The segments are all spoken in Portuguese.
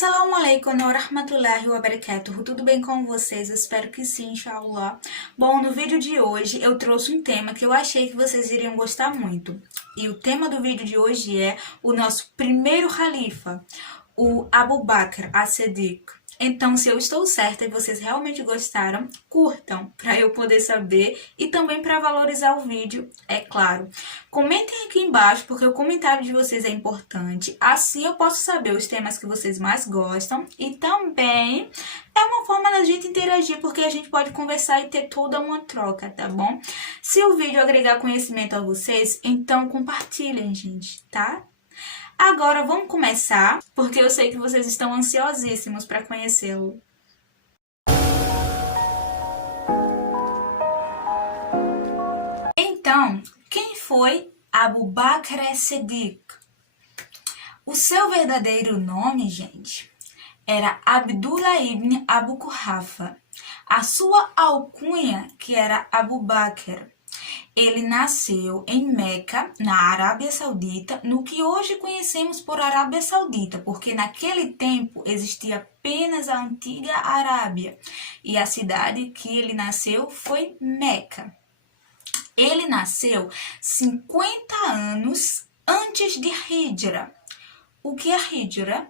Assalamu alaikum wa rahmatullahi wa barakatuh. Tudo bem com vocês? Eu espero que sim, inshallah. Bom, no vídeo de hoje eu trouxe um tema que eu achei que vocês iriam gostar muito. E o tema do vídeo de hoje é o nosso primeiro califa, o Abu Bakr as-Siddiq. Então, se eu estou certa e vocês realmente gostaram, curtam para eu poder saber e também para valorizar o vídeo, é claro. Comentem aqui embaixo, porque o comentário de vocês é importante. Assim eu posso saber os temas que vocês mais gostam e também é uma forma da gente interagir, porque a gente pode conversar e ter toda uma troca, tá bom? Se o vídeo agregar conhecimento a vocês, então compartilhem, gente, tá? Agora vamos começar, porque eu sei que vocês estão ansiosíssimos para conhecê-lo. Então, quem foi Abu Bakr as-Siddiq? O seu verdadeiro nome, gente, era Abdullah ibn Abu Quhafa. A sua alcunha, que era Abu Bakr. Ele nasceu em Meca, na Arábia Saudita, no que hoje conhecemos por Arábia Saudita, porque naquele tempo existia apenas a antiga Arábia e a cidade que ele nasceu foi Meca. Ele nasceu 50 anos antes de Hijra. O que é Hijra?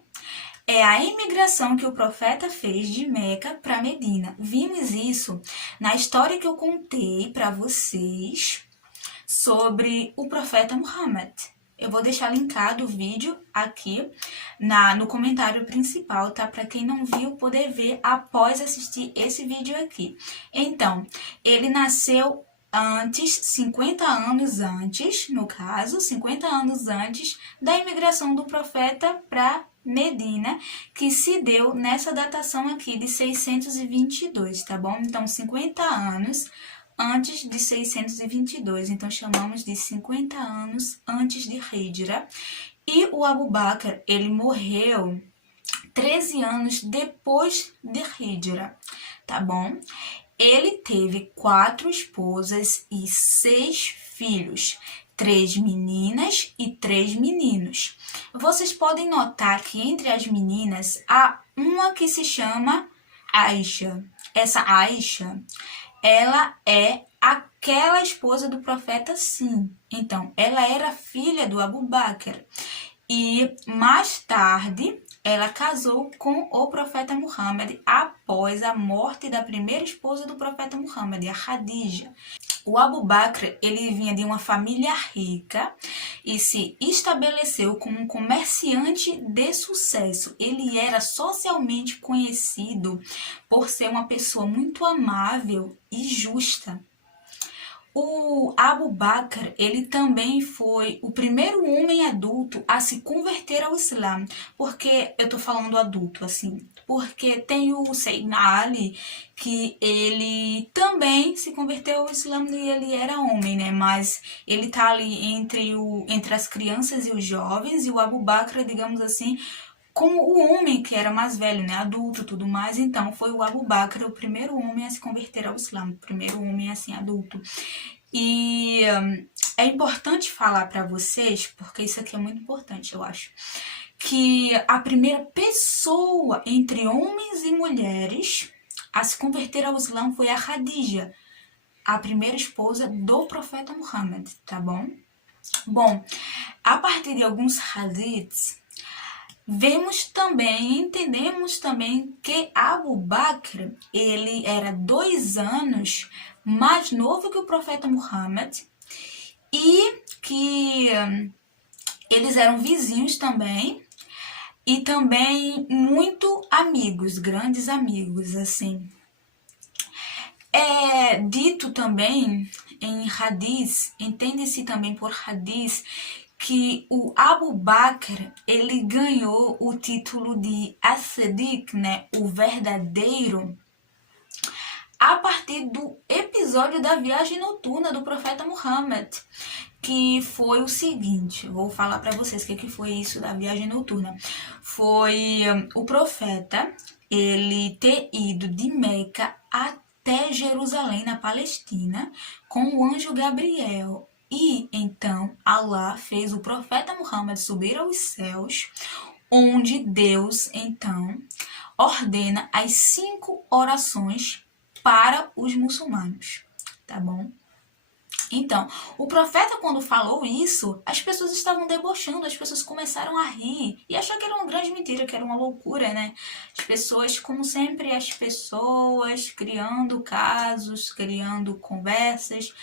É a imigração que o profeta fez de Meca para Medina. Vimos isso na história que eu contei para vocês sobre o profeta Muhammad. Eu vou deixar linkado o vídeo aqui no comentário principal, tá? Para quem não viu, poder ver após assistir esse vídeo aqui. Então, ele nasceu antes, 50 anos antes, no caso, 50 anos antes da imigração do profeta para Medina, que se deu nessa datação aqui de 622, tá bom? Então, 50 anos antes de 622, então chamamos de 50 anos antes de Hijra. E o Abu Bakr, ele morreu 13 anos depois de Hijra, tá bom? Ele teve 4 esposas e 6 filhos, 3 meninas e 3 meninos. Vocês podem notar que entre as meninas há uma que se chama Aisha. Essa Aisha, ela é aquela esposa do profeta, sim. Então, ela era filha do Abu Bakr. E mais tarde, ela casou com o profeta Muhammad após a morte da primeira esposa do profeta Muhammad, a Khadija. O Abu Bakr, ele vinha de uma família rica e se estabeleceu como um comerciante de sucesso. Ele era socialmente conhecido por ser uma pessoa muito amável e justa. O Abu Bakr, ele também foi o primeiro homem adulto a se converter ao Islã. Porque eu tô falando adulto, assim, porque tem o Sayyidina Ali, que ele também se converteu ao Islã e ele era homem, né? Mas ele tá ali entre as crianças e os jovens, e o Abu Bakr, digamos assim, como o homem que era mais velho, né, adulto, tudo mais. Então foi o Abu Bakr o primeiro homem a se converter ao Islã, o primeiro homem assim adulto. E é importante falar para vocês, porque isso aqui é muito importante, eu acho, que a primeira pessoa entre homens e mulheres a se converter ao Islã foi a Khadija, a primeira esposa do profeta Muhammad, tá bom? Bom, a partir de alguns hadiths, entendemos também que Abu Bakr, ele era 2 anos mais novo que o profeta Muhammad e que eles eram vizinhos também e também muito amigos, grandes amigos, assim. É dito também em hadith, entende-se também por hadith, que o Abu Bakr, ele ganhou o título de as-Siddiq, né, o verdadeiro, a partir do episódio da viagem noturna do profeta Muhammad, que foi o seguinte, vou falar para vocês o que foi isso da viagem noturna. Foi o profeta, ele ter ido de Meca até Jerusalém, na Palestina, com o anjo Gabriel. E então Allah fez o profeta Muhammad subir aos céus, onde Deus, então, ordena as 5 orações para os muçulmanos, tá bom? Então, o profeta, quando falou isso, as pessoas estavam debochando, as pessoas começaram a rir e achar que era uma grande mentira, que era uma loucura, né? As pessoas, como sempre, as pessoas criando casos, criando conversas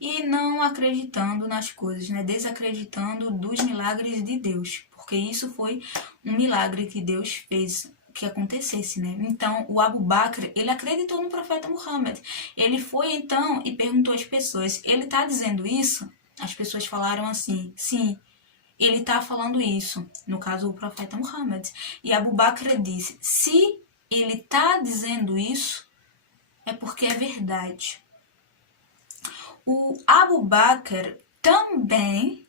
e não acreditando nas coisas, né? Desacreditando dos milagres de Deus, porque isso foi um milagre que Deus fez que acontecesse, né? Então, o Abu Bakr, ele acreditou no profeta Muhammad. Ele foi, então, e perguntou às pessoas, ele tá dizendo isso? As pessoas falaram assim, sim, ele tá falando isso. No caso, o profeta Muhammad. E Abu Bakr disse, se ele tá dizendo isso, é porque é verdade. O Abu Bakr também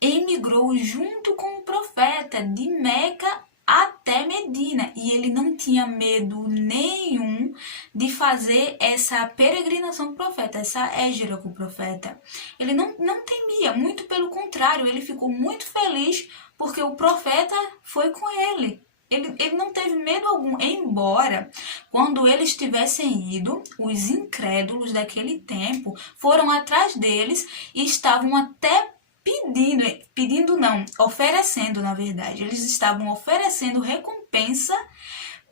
emigrou junto com o profeta de Meca até Medina, e ele não tinha medo nenhum de fazer essa peregrinação com o profeta, essa hégira com o profeta. Ele não temia, muito pelo contrário, ele ficou muito feliz porque o profeta foi com ele. Ele não teve medo algum, embora quando eles tivessem ido, os incrédulos daquele tempo foram atrás deles e estavam até oferecendo, na verdade. Eles estavam oferecendo recompensa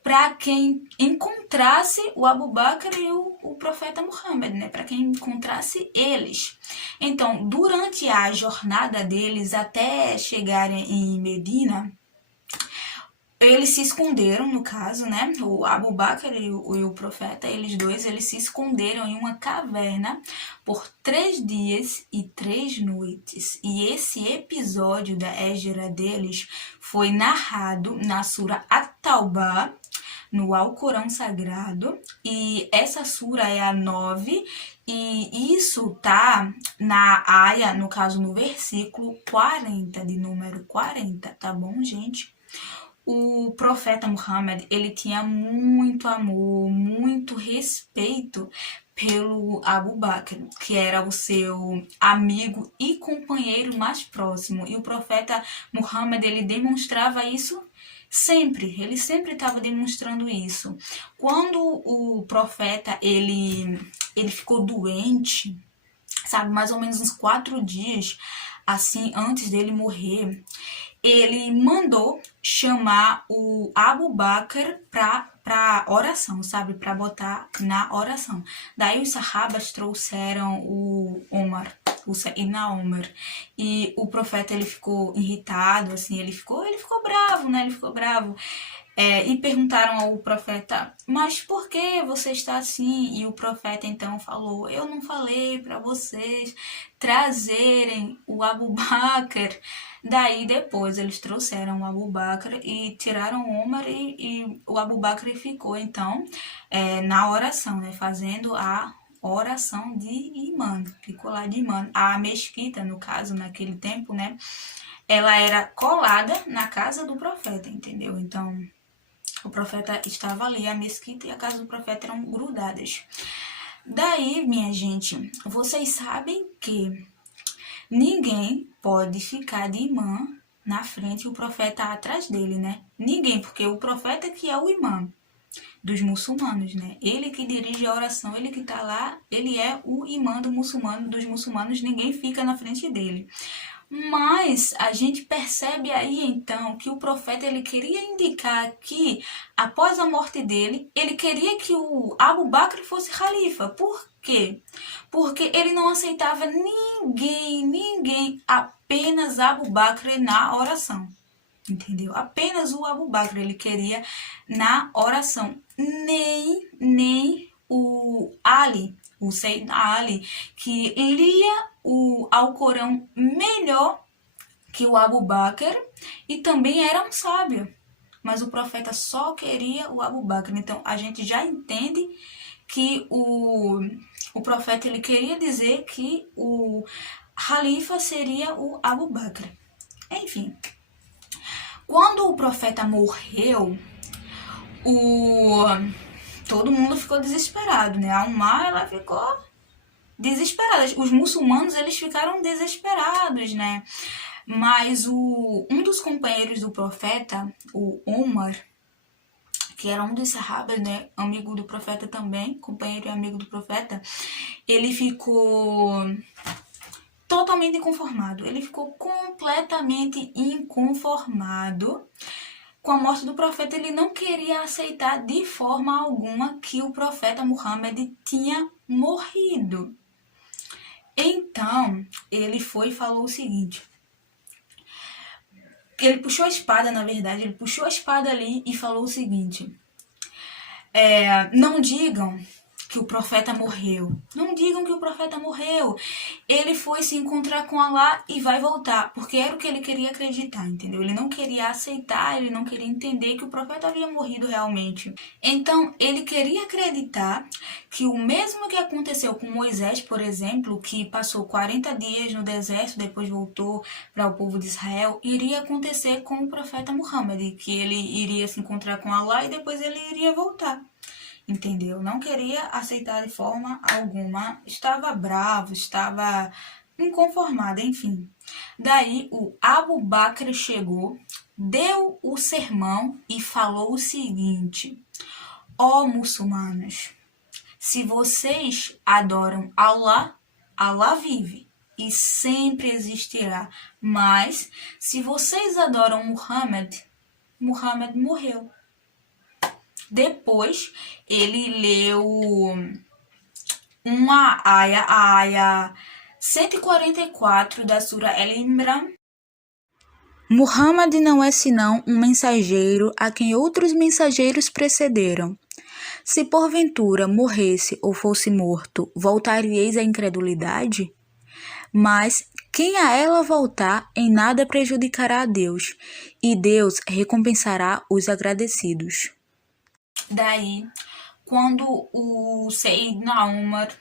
para quem encontrasse o Abu Bakr e o profeta Muhammad, né? Para quem encontrasse eles. Então, durante a jornada deles até chegarem em Medina, eles se esconderam, no caso, né? O Abu Bakr e o profeta, eles se esconderam em uma caverna por 3 dias e 3 noites. E esse episódio da hégira deles foi narrado na Sura At-Taubah, no Alcorão Sagrado. E essa sura é a 9, e isso tá na aia, no caso, no versículo 40, de número 40, tá bom, gente? O profeta Muhammad, ele tinha muito amor, muito respeito pelo Abu Bakr, que era o seu amigo e companheiro mais próximo. E o profeta Muhammad, ele demonstrava isso sempre, ele sempre estava demonstrando isso. Quando o profeta, ele ficou doente, sabe, mais ou menos uns 4 dias, assim, antes dele morrer, ele mandou chamar o Abu Bakr para oração, sabe? Para botar na oração. Daí os sahabas trouxeram o Omar, o Sayyidina Omar. E o profeta, ele ficou irritado, assim, ele ficou bravo, né? Ele ficou bravo. E perguntaram ao profeta, mas por que você está assim? E o profeta então falou, eu não falei para vocês trazerem o Abu Bakr. Daí depois eles trouxeram o Abu Bakr e tiraram o Omar, e o Abu Bakr ficou então na oração, né, fazendo a oração de imã, ficou lá de imã. A mesquita, no caso, naquele tempo, né, ela era colada na casa do profeta, entendeu? Então o profeta estava ali, a mesquita e a casa do profeta eram grudadas. Daí, minha gente, vocês sabem que ninguém pode ficar de imã na frente e o profeta atrás dele, né? Ninguém, porque o profeta que é o imã dos muçulmanos, né? Ele que dirige a oração, ele que tá lá, ele é o imã dos muçulmanos, ninguém fica na frente dele. Mas a gente percebe aí então que o profeta, ele queria indicar que após a morte dele, ele queria que o Abu Bakr fosse califa. Por quê? Porque ele não aceitava ninguém, apenas Abu Bakr na oração. Entendeu? Apenas o Abu Bakr ele queria na oração. Nem o Ali, o Sayyidina Ali, que lia o Alcorão melhor que o Abu Bakr e também era um sábio. Mas o profeta só queria o Abu Bakr. Então a gente já entende que o profeta ele queria dizer que o Khalifa seria o Abu Bakr. Enfim, quando o profeta morreu, todo mundo ficou desesperado, né? A Umar, ela ficou desesperada. Os muçulmanos, eles ficaram desesperados, né? Mas um dos companheiros do profeta, o Omar, que era um dos sahabas, né, amigo do profeta também, companheiro e amigo do profeta, ele ficou totalmente inconformado. Ele ficou completamente inconformado com a morte do profeta. Ele não queria aceitar de forma alguma que o profeta Muhammad tinha morrido. Então, ele foi e falou o seguinte. Ele puxou a espada, na verdade, ele puxou a espada ali e falou o seguinte. Não digam que o profeta morreu. Não digam que o profeta morreu. Ele foi se encontrar com Allah e vai voltar, porque era o que ele queria acreditar, entendeu? Ele não queria aceitar, ele não queria entender que o profeta havia morrido realmente. Então, ele queria acreditar que o mesmo que aconteceu com Moisés, por exemplo, que passou 40 dias no deserto, depois voltou para o povo de Israel, iria acontecer com o profeta Muhammad, que ele iria se encontrar com Allah e depois ele iria voltar. Entendeu? Não queria aceitar de forma alguma, estava bravo, estava inconformado, enfim. Daí o Abu Bakr chegou, deu o sermão e falou o seguinte: ó muçulmanos, se vocês adoram Allah, Allah vive e sempre existirá. Mas se vocês adoram Muhammad, Muhammad morreu. Depois, ele leu a aya 144 da Sura Al-Imran. Muhammad não é senão um mensageiro a quem outros mensageiros precederam. Se porventura morresse ou fosse morto, voltaríeis à incredulidade? Mas quem a ela voltar, em nada prejudicará a Deus, e Deus recompensará os agradecidos. Daí, quando o Sayyidina Umar,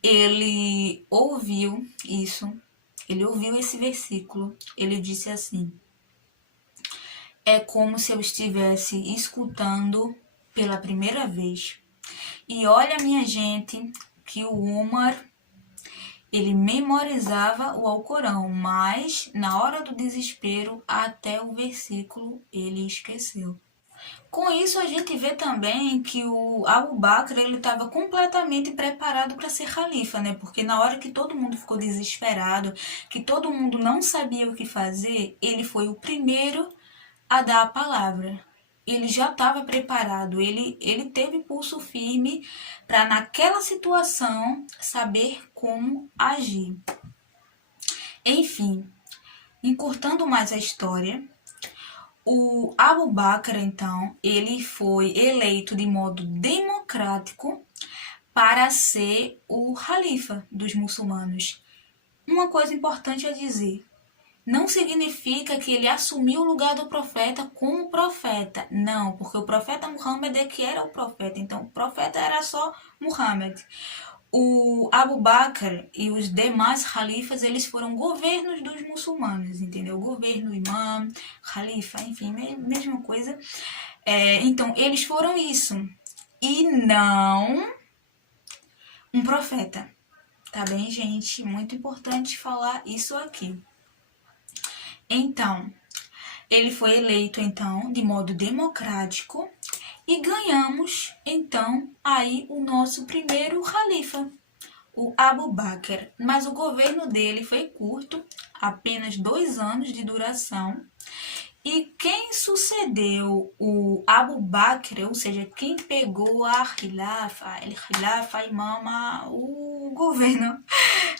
ele ouviu isso, ele ouviu esse versículo, ele disse assim: é como se eu estivesse escutando pela primeira vez. E olha, minha gente, que o Umar, ele memorizava o Alcorão, mas na hora do desespero, até o versículo ele esqueceu. Com isso, a gente vê também que o Abu Bakr ele estava completamente preparado para ser califa, né? Porque na hora que todo mundo ficou desesperado, que todo mundo não sabia o que fazer, ele foi o primeiro a dar a palavra. Ele já estava preparado, ele teve pulso firme para naquela situação saber como agir. Enfim, encurtando mais a história, o Abu Bakr, então, ele foi eleito de modo democrático para ser o califa dos muçulmanos. Uma coisa importante a dizer: não significa que ele assumiu o lugar do profeta como profeta. Não, porque o profeta Muhammad é que era o profeta. Então, o profeta era só Muhammad. O Abu Bakr e os demais califas, eles foram governos dos muçulmanos, entendeu? Governo, imã, califa, enfim, mesma coisa. Então, eles foram isso. E não um profeta. Tá bem, gente? Muito importante falar isso aqui. Então, ele foi eleito, então, de modo democrático e ganhamos, então, aí o nosso primeiro califa, o Abu Bakr. Mas o governo dele foi curto, apenas 2 anos de duração. E quem sucedeu o Abu Bakr, ou seja, quem pegou a Khilafa, imama, o governo,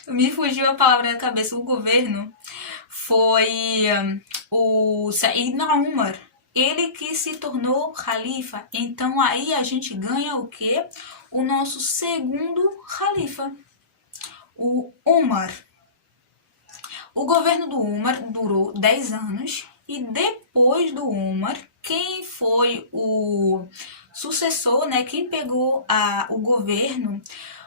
me fugiu a palavra da cabeça, o governo, foi o Sayyidina Umar, ele que se tornou califa. Então aí a gente ganha o quê? O nosso segundo califa, o Umar. O governo do Umar durou 10 anos e depois do Umar, quem foi o sucessor, né? Quem pegou o governo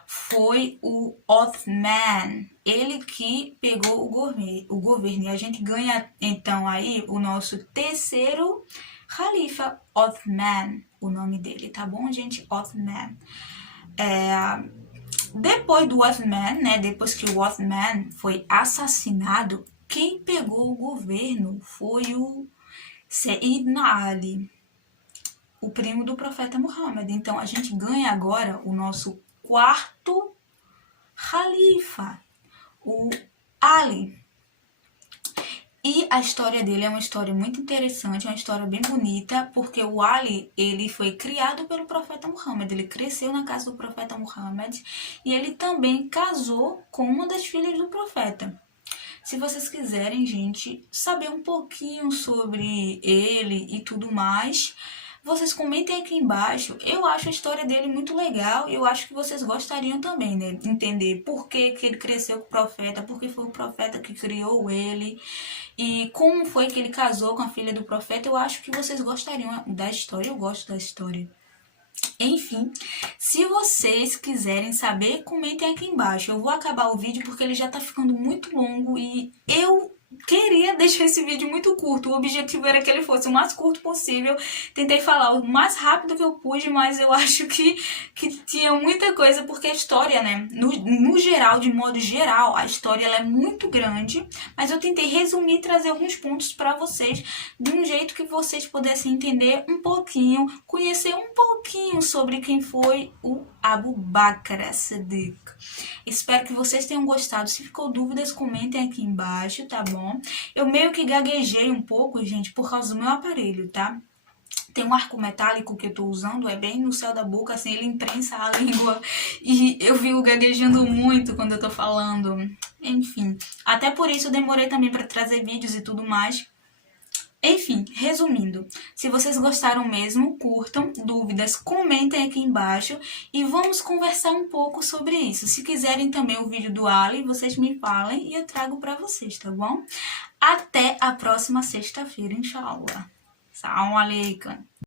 foi o Othman, ele que pegou o governo. E a gente ganha então aí o nosso terceiro califa, Othman, o nome dele, tá bom, gente? Othman. Depois do Othman, né? Depois que o Othman foi assassinado, quem pegou o governo foi o Sayyidina Ali, o primo do profeta Muhammad. Então a gente ganha agora o nosso quarto Khalifa, o Ali. E a história dele é uma história muito interessante, é uma história bem bonita, porque o Ali, ele foi criado pelo profeta Muhammad, ele cresceu na casa do profeta Muhammad e ele também casou com uma das filhas do profeta. Se vocês quiserem, gente, saber um pouquinho sobre ele e tudo mais, vocês comentem aqui embaixo. Eu acho a história dele muito legal e eu acho que vocês gostariam também, né? Entender por que ele cresceu com o profeta, por que foi o profeta que criou ele e como foi que ele casou com a filha do profeta. Eu acho que vocês gostariam da história, eu gosto da história. Enfim, se vocês quiserem saber, comentem aqui embaixo. Eu vou acabar o vídeo porque ele já tá ficando muito longo e eu queria deixar esse vídeo muito curto. O objetivo era que ele fosse o mais curto possível. Tentei falar o mais rápido que eu pude, mas eu acho que tinha muita coisa, porque a história, né, no geral, de modo geral, a história ela é muito grande, mas eu tentei resumir e trazer alguns pontos para vocês, de um jeito que vocês pudessem entender um pouquinho, conhecer um pouquinho sobre quem foi o Abu Bakr as-Siddiq. Espero que vocês tenham gostado. Se ficou dúvidas, comentem aqui embaixo, tá bom? Eu meio que gaguejei um pouco, gente, por causa do meu aparelho, tá? Tem um arco metálico que eu tô usando, é bem no céu da boca, assim, ele imprensa a língua e eu fico gaguejando muito quando eu tô falando. Enfim, até por isso eu demorei também pra trazer vídeos e tudo mais. Enfim, resumindo, se vocês gostaram mesmo, curtam, dúvidas, comentem aqui embaixo e vamos conversar um pouco sobre isso. Se quiserem também o vídeo do Ali, vocês me falem e eu trago para vocês, tá bom? Até a próxima sexta-feira, inshallah. Salam alaikum.